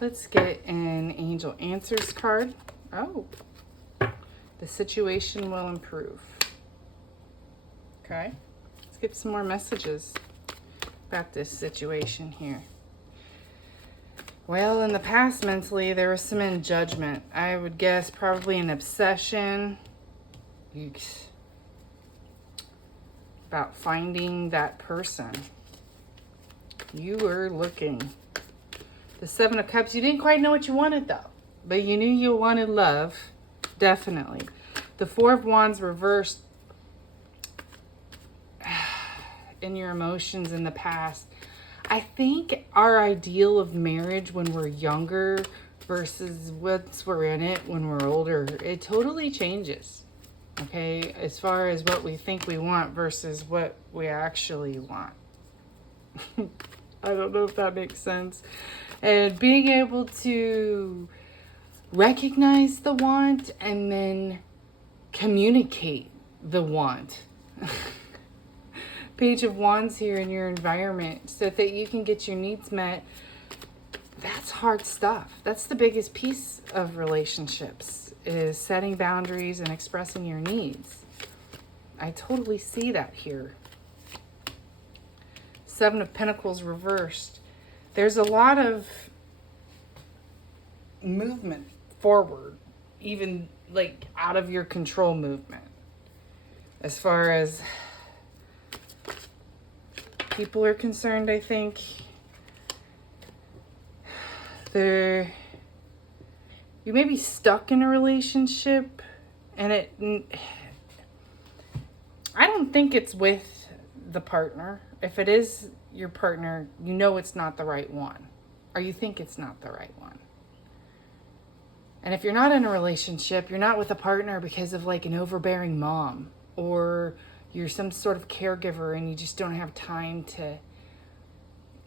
Let's get an Angel Answers card. Oh, the situation will improve. Okay, let's get some more messages about this situation here. Well, in the past, mentally, there was some in judgment. I would guess probably an obsession. About finding that person. You were looking. The Seven of Cups, you didn't quite know what you wanted though. But you knew you wanted love. Definitely. The Four of Wands reversed in your emotions in the past. I think our ideal of marriage when we're younger versus once we're in it when we're older, it totally changes. Okay, as far as what we think we want versus what we actually want. I don't know if that makes sense. And being able to recognize the want and then communicate the want. Page of Wands here in your environment so that you can get your needs met. That's hard stuff. That's the biggest piece of relationships, is setting boundaries and expressing your needs. I totally see that here. Seven of Pentacles reversed. There's a lot of movement forward, even like out of your control movement. As far as people are concerned, I think you may be stuck in a relationship and I don't think it's with the partner. If it is your partner, you know it's not the right one, or you think it's not the right one. And if you're not in a relationship, you're not with a partner because of like an overbearing mom, or you're some sort of caregiver and you just don't have time to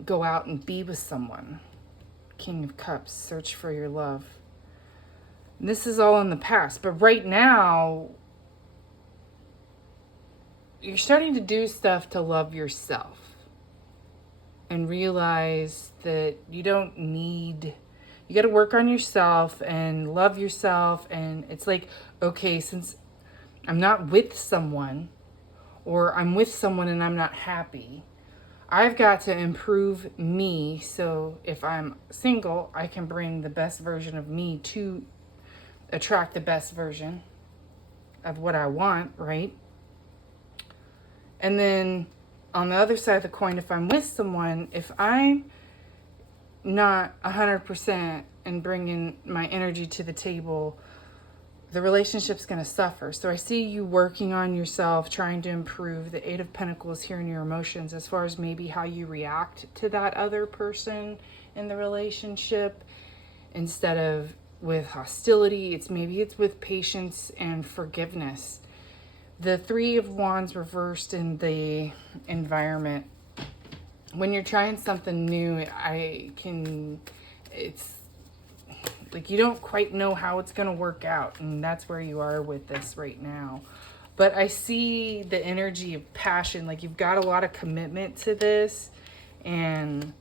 go out and be with someone. King of Cups, search for your love. And this is all in the past, but right now, you're starting to do stuff to love yourself and realize that you got to work on yourself and love yourself. And it's like, okay, since I'm not with someone, or I'm with someone and I'm not happy, I've got to improve me. So if I'm single, I can bring the best version of me to attract the best version of what I want, right? And then on the other side of the coin, if I'm with someone, if I'm not 100% and bringing my energy to the table, the relationship's going to suffer. So I see you working on yourself, trying to improve. The Eight of Pentacles here in your emotions, as far as maybe how you react to that other person in the relationship. Instead of with hostility, it's with patience and forgiveness. The Three of Wands reversed in the environment. When you're trying something new, it's like you don't quite know how it's going to work out. And that's where you are with this right now. But I see the energy of passion. Like you've got a lot of commitment to this. And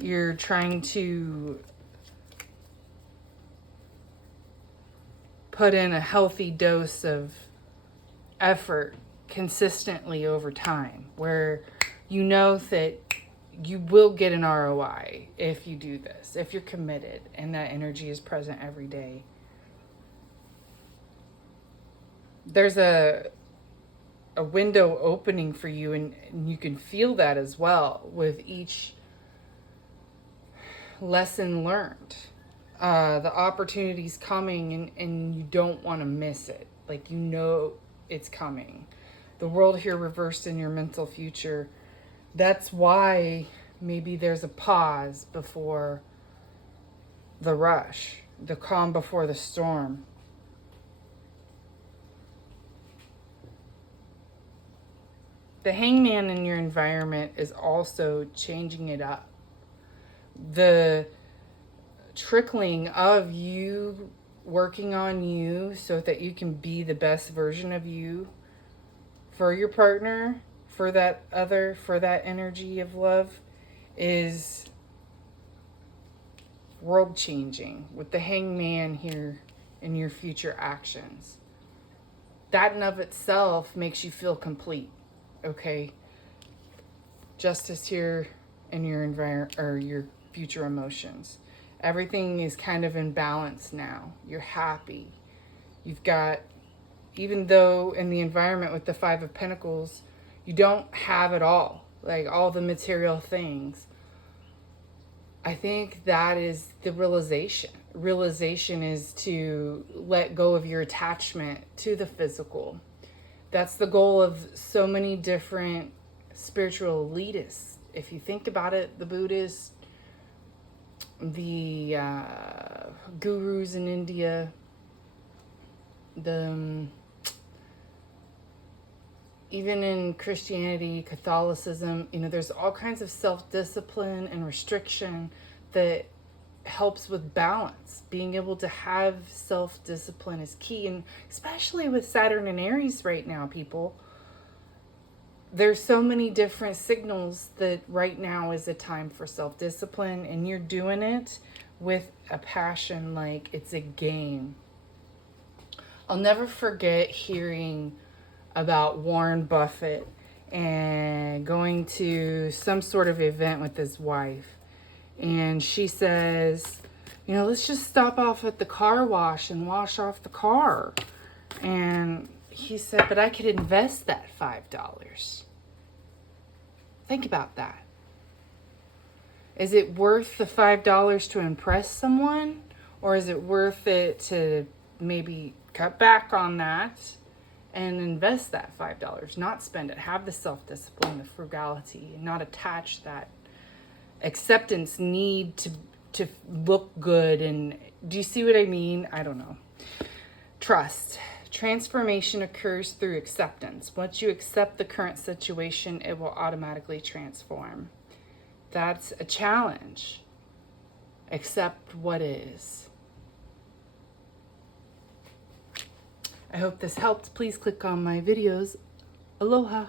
you're trying to put in a healthy dose of effort consistently over time. Where you know that you will get an ROI if you do this, if you're committed and that energy is present every day. There's a window opening for you, and you can feel that as well with each lesson learned. The opportunity's coming and you don't want to miss it. Like you know it's coming. The World here reversed in your mental future. That's why maybe there's a pause before the rush, the calm before the storm. The Hangman in your environment is also changing it up. The trickling of you working on you so that you can be the best version of you for your partner, for that energy of love, is world changing with the hangman here in your future actions. That in of itself makes you feel complete. Okay? Justice here in your environment or your future emotions. Everything is kind of in balance now. You're happy. You've got, even though in the environment with the Five of Pentacles, you don't have it all, like all the material things. I think that is the realization. Realization is to let go of your attachment to the physical. That's the goal of so many different spiritual elitists. If you think about it, the Buddhists, the gurus in India, even in Christianity, Catholicism, there's all kinds of self-discipline and restriction that helps with balance. Being able to have self-discipline is key, and especially with Saturn and Aries right now, people. There's so many different signals that right now is a time for self-discipline, and you're doing it with a passion like it's a game. I'll never forget hearing about Warren Buffett and going to some sort of event with his wife. And she says, let's just stop off at the car wash and wash off the car. And he said, but I could invest that $5. Think about that. Is it worth the $5 to impress someone? Or is it worth it to maybe cut back on that and invest that $5? Not spend it. Have the self-discipline, the frugality, and not attach that acceptance need to look good. And do you see what I mean? I don't know. Trust. Transformation occurs through acceptance. Once you accept the current situation, it will automatically transform. That's a challenge. Accept what is. I hope this helped. Please click on my videos. Aloha.